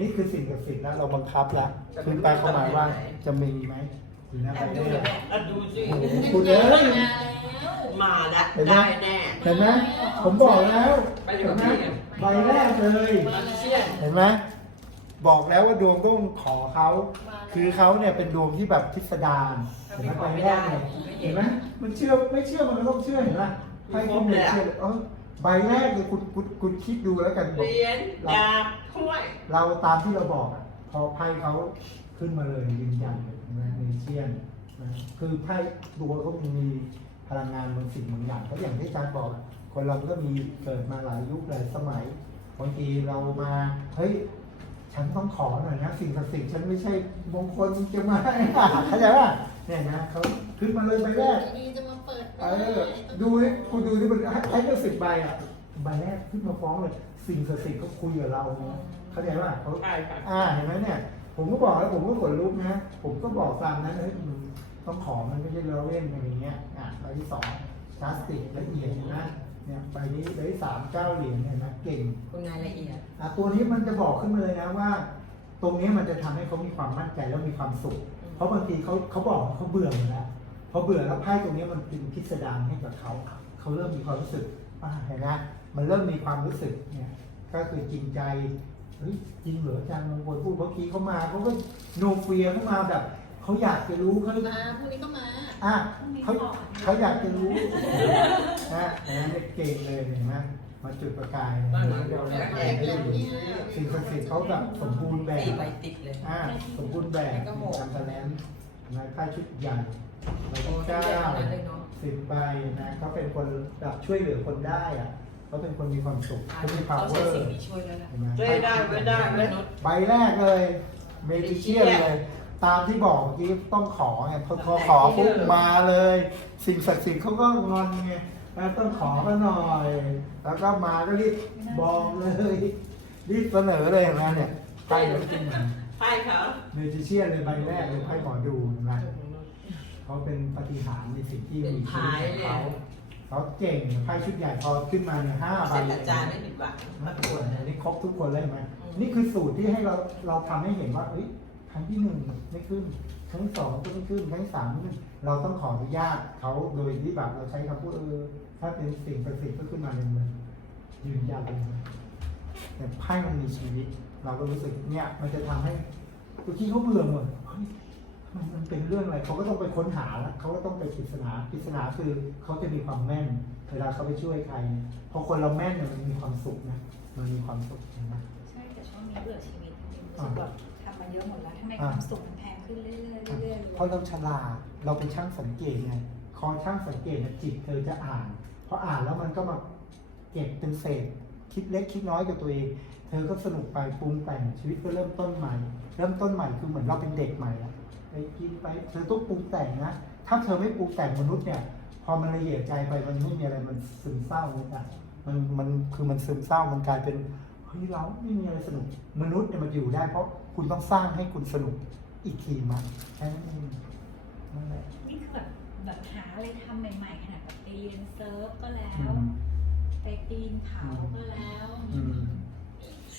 นี้คือสิ่งศักดิ์สิทธิ์นะเราบังคับแล้วคือแปลความหมายว่าจะมีไหมอยู่หน้าแอไปบดูแน่เดี๋ยวแม่อะดูสิโอ้โหคุณเอ้ยมาแล้วเห็นไหมได้แน่เห็นไหมผมบอกแล้วไปอยู่เห็นไหมที่ใบแรกเลยมาเชียนเห็นไหมบอกแล้วว่าดวงต้องขอเขา คือเขาเนี่ยเป็นดวงที่แบบพิสดารเห็นไหมใบแรกเนี่ยเห็นไหมมันเชื่อไม่เชื่อมันก็ต้องเชื่อเห็นไหมให้คุณเนี่ยเชื่อเออ ใบแรกเลยคุณคุณคุณคิดดูแล้วกันบอกเหรียญดาบถ้วย เราตามที่เราบอกอะพอไพ่เขาขึ้นมาเลยยืนยันเลยนะเนเชียนนะคือไพ่ตัวเขามีพลังงานบางสิ่งบางอย่างเพราะอย่างที่อาจารย์บอกอะคนเราก็มีเกิดมาหลายยุคหลายสมัยบางทีเรามาเฮ้ยฉันต้องขอหน่อยนะสิ่งศักดิ์สิทธิ์ฉันไม่ใช่มงคลจะมาให้อะเข้าใจป่ะเนี่ยนะเขาขึ้นมาเลยใบแรก ดีจะมาเปิด เออ ดูดิคุณดูดิมันให้เลือกสิบใบอะใบแรกขึ้นมาฟ้องเลย สิ่งศักดิ์สิทธิ์เขาคุยกับเรานะเข้าใจป่ะเขาใช่ค่ะอ่าเห็นไหมเนี่ย ผมก็บอกแล้วผมก็ขนลุกนะผมก็บอกตามนั้นเฮ้ยมึงต้องขอมันไม่ใช่เรเล่นอะไรอย่างเงี้ยอะใบที่สองพลาสติกละเอียดนะเนี่ยใบนี้ใบที่สามเก้าเหรียญเห็นไหมเก่ง คุณงานละเอียด อะตัวนี้มันจะบอกขึ้นมาเลยนะว่า ตรงนี้มันจะทำให้เขามีความมั่นใจแล้วมีความสุข เพราะบางทีเขาเขาบอกเขาเบื่อหมดแล้ว พอเบื่อแล้วไพ่ตรงนี้มันเป็นพิสดารให้กับเขา เขาเริ่มมีความรู้สึกอ่าเห็นไหมมันเริ่มมีความรู้สึกเนี่ยก็คือจริงใจเฮ้ยจริงเหรออาจารย์มงคลพูดเมื่อกี้เขามาเขาก็โนเฟียเขามาแบบเขาอยากจะรู้เขามาพรุ่งนี้ก็มาอะเขาเขาอยากจะรู้นะเห็นไหมเนี่ยเก่งเลยเห็นไหมมาจุดประกายบ้านหเดี๋ลัยวงเราแรกแอบให้ดูสิ่งศักดิ์สิทธิ์เขาแบบสมบูรณ์แบบสี่ใบติดเลยอ่าสมบูรณ์แบบทำแสลน นะค่าชุดใหญ่ใบที่เก้าสิบใบนะเขาเป็นคนแบบช่วยเหลือคนได้อะเขาเป็นคนมีความสุขเขามีเขา power ใช้สิ่งนี้ช่วยแล้วนะเห็นไหมช่วยได้ไม่ได้ไม่นุษใบแรกเลยเมดิเชียนเลย ตามที่บอกเมื่อกี้ต้องขอไงพอพอขอปุ๊บมาเลย สิ่งศักดิ์สิทธิ์เขาก็งอนไงแล้วต้องขอก็หน่อย แล้วก็มาก็รีบบอกเลย รีบเสนอเลยเห็นไหมเนี่ยไปเลยขึ้นมา ไพ่เขาเมจิเชียนเลยใบแรกเลยไพ่หมอดูนะเขาเป็นปฏิหารย์ในสิ่งที่มีชีวิตของเขาเขาเก่งไพ่ชุดใหญ่พอขึ้นมาเนี่ยห้าใบเสร็จเลยอาจารย์ไม่ผิดหวังนะอันนี้ครบทุกคนเลยเห็นไหมนี่คือสูตรที่ให้เราเราทำให้เห็นว่าเอ้ยครั้งที่หนึ่งไม่ขึ้นครั้งที่สองก็ไม่ขึ้นครั้งที่สามไม่ขึ้นเราต้องขออนุญาตเขาโดยที่แบบเราใช้คำพูดเออถ้าเป็นสิ่งศักดิ์สิทธิ์ก็ขึ้นมาเลยมันยืนยันเลยนะแต่ไพ่มันมีชีวิต เราก็รู้สึกเนี่ยมันจะทำให้บางทีเขาเบื่อหมดเฮ้ยมันมันเป็นเรื่องอะไรเขาก็ต้องไปค้นหาแล้วเขาก็ต้องไปปริศนาปริศนาคือเขาจะมีความแม่น เวลาเขาไปช่วยใครเนี่ยพอคนเราแม่นเนี่ยมันมีความสุขนะมันมีความสุขเห็นไหมใช่แต่ช่วงนี้เบื่อชีวิตจริงๆรู้สึกแบบทำมาเยอะหมดแล้วทำไมความสุขมันแพงขึ้นเรื่อยๆเรื่อยๆเพราะเราฉลาดเราเป็นช่างสังเกตไงคอช่างสังเกตเนี่ยจิตเธอจะอ่านพออ่านแล้วมันก็มาเก็บเป็นเศษคิดเล็กคิดน้อยกับตัวเอง เธอก็สนุกไปปรุงแต่งชีวิตก็เริ่มต้นใหม่ เริ่มต้นใหม่คือเหมือนเราเป็นเด็กใหม่อะไปกินไปเธอต้องปรุงแต่งนะ ถ้าเธอไม่ปรุงแต่งมนุษย์เนี่ย พอมันละเอียดใจไปมันไม่มีอะไรมันซึมเศร้าเลยอะมันมันคือมันซึมเศร้ามันกลายเป็นเฮ้ยเราไม่มีอะไรสนุก มนุษย์เนี่ยมันอยู่ได้ เพราะคุณต้องสร้างให้คุณสนุกอีกทีมาแค่นั้นเองนั่นแหละนี่คือแบบแบบหาอะไรทำใหม่ๆขนาดแบบไปเรียนเซิร์ฟก็แล้อืวมไปปีนเขาก็แล้วอืม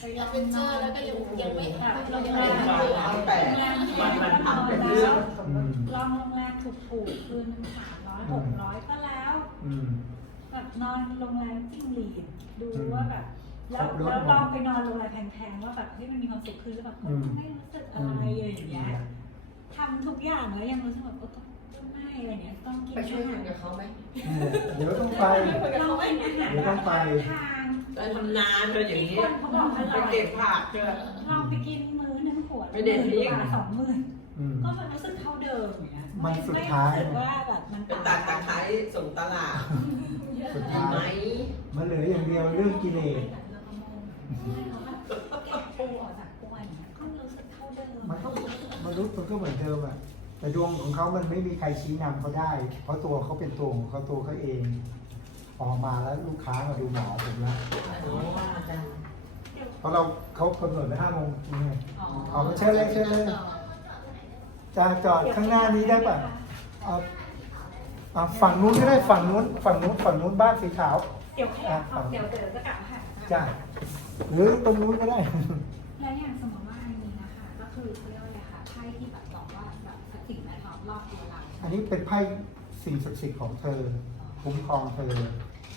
ไปอยากเป็นเจอแล้วก็ยังยังไม่แบบทำโรยังงไม่แรมทำโรงแรมที่มันนอนแล้วอืมลองโรงแรมถูกๆคืนสามร้อยหกร้อยก็แล้วอืมแบบนอนโรงแรมจิ้งหรีดดูอืมว่าแบบแล้วครบรถแล้วลองไปนอนโรงแรมแพงๆว่าแบบเฮ้ยมันมีความสุขขึ้นหรือแบบอืมไม่รู้สึกอะไรอย่างเงี้ยทำทุกอย่างแล้วยังรู้สึกแบบเออก็ก็ไม่อะไรเงี้ยต้องกินไปช่วยงานกับเขาไหมเดี๋ยวต้องไปเราไม่กินอาหารเดี๋ยวต้องไปทาง ไปทำนานไปอย่างที่นี้คนเขาบอกอไปร่อยเก็บผักเจอลองไปกินมื้อหนึงขวดไม่เด็ดทิ้งกว่าสองหมื่นอืม ก็มันรู้สึกเท่าเดิมอย่างเงี้ยมันสุดท้าย ไม่รู้สึกว่าแบบมันไปตัดตะไคร้ส่งตลาดสุดดีท้ายไหมมันเหลืออย่างเดียวเรื่องกิเลส แกะปูออกจากกล้วยอย่างเงี้ยก็รู้สึกเท่าเดิม มันก็มนุษย์มันก็เหมือนเดิมอะ แต่ดวงของเขามันไม่มีใครชี้นำเขาได้ เพราะตัวเขาเป็นตัวของเขาตัวเขาเอง ออกมาแล้วลูกค้ามาดูหมอผมแล้วเพราะเราเขากำหนดไว้ห้าโมงนี่ไงอ๋อเอามาเชิญเลยเชิญเลยจะจอดข้างหน้านี้ได้ป่ะเอาเอาฝั่งนู้นก็ได้ฝั่งนู้น ฝั่งนู้นฝั่งนู้นบ้านสีขาว เดี๋ยวขยับเอาเดี๋ยวเดี๋ยวจะกลับมาหาจ้าหรือตรงนู้นก็ได้ แล้วอย่างสมมติว่าคือเขาเรียกว่าอะไรคะไพ่ที่แบบบอกว่าแบบสิ่งแวดล้อมรอบตัวเราอันนี้เป็นไพ่สิ่งศักดิ์สิทธิ์ของเธอ คุ้มครองเธอ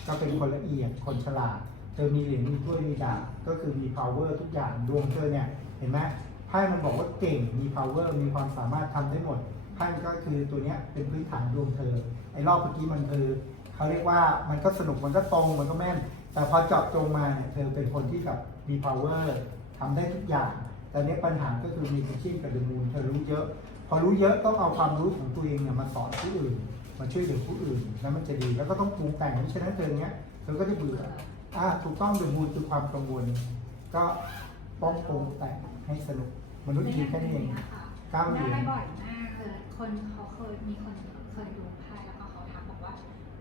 ก็เป็นคนละเอียดคนฉลาด เธอมีเหรียญมีถ้วยมีดาบก็คือมี power ทุกอย่างดวงเธอเนี่ยเห็นไหมไพ่มันบอกว่าเก่งมี power มีความสามารถทำได้หมดไพ่ก็คือตัวเนี้ยเป็นพื้นฐานดวงเธอไอ้รอบเมื่อกี้มันคือเขาเรียกว่ามันก็สนุกมันก็ตรงมันก็แม่น แต่พอเจาะจงมาเนี่ยเธอเป็นคนที่แบบมี power ทำได้ทุกอย่าง แต่เนี้ยปัญหาก็คือมีคุชชิ่งกับเดมูนเธอรู้เยอะ พอรู้เยอะต้องเอาความรู้ของตัวเองเนี่ยมาสอนผู้อื่น มาช่วยเหลือผู้อื่นแล้วมันจะดีแล้วก็ต้องปรุงแต่งเพราะฉะนั้นเธอเนี้ยเธอก็จะเบื่ออ่าถูกต้องเดมูนคือความกังวล ก็ต้องปรุงแต่งให้สนุกมนุษย์ดีแค่นี้เองเก้าเหรียญได้บ่อยมากเลยคนเขาเคยมีคนเคยดูไพ่แล้วก็เขาทักบอกว่า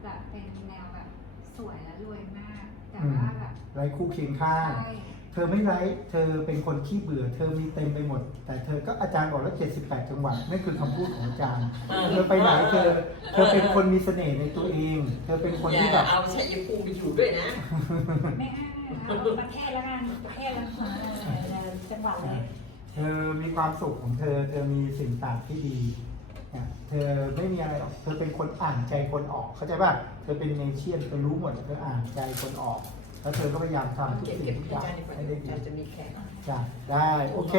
แบบเป็นแนวแบบสวยและรวยมาก แต่ว่าแบบไร้คู่เคียงข้างใช่ เธอไม่ไร้เธอเป็นคนขี้เบื่อ เธอมีเต็มไปหมด แต่เธอก็อาจารย์บอกแล้ว 78 จังหวัดนั่นคือคำพูดของอาจารย์ เธอไปไหนเธอ เธอเป็นคนมีเสน่ห์ในตัวเอง เธอเป็นคนอย่าที่แบบเอาชัยภูมิไปอยู่ด้วยนะ ไม่อ้างเอาประเทศแล้วกันประเทศแล้วกันเออจังหวัดเลย เธอมีความสุขของเธอ เธอมีสิ่งต่างที่ดีเนี่ยเธอไม่มีอะไรหรอก เธอเป็นคนอ่านใจคนออก เข้าใจป่ะ เธอเป็นเนเชียนเธอรู้หมด เธออ่านใจคนออก แล้วเธอก็พยายามทำทุกเก็บสิ่เก็งบทุกออาย่างจารย์ดีกว่าให้ได้ดีอาจารย์จะมีแขกจ้ะได้โอเค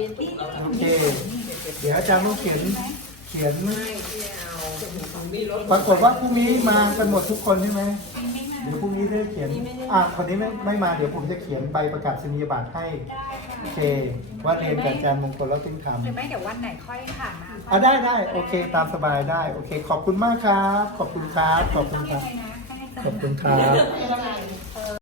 มีตุ๊กเอาโอเค เดี๋ยวอาจารย์ต้องเขียนเขียน ไม่ไม่เอามีรถปรากฏว่าพรุ่งนี้มากันหมดทุกคนใช่ไหมไม่มาเดี๋ยวพรุ่งนี้ได้เขียน อะคนนี้ไม่ไม่มาเดี๋ยวผมจะเขียนใบประกาศนียบัตรให้ได้ค่ะโอเค ว่าเรียนกับอาจารย์มงคลแล้วต้องทหรือไม่เดี๋ยววันไหนค่อยผ่านมาำอะได้ได้โอเคตามสบายได้ โอเค ขอบคุณมากครับ ขอบคุณครับ ขอบคุณครับต้องยังไงนะให้อาจารย์ขอบคุณครับอาจารย์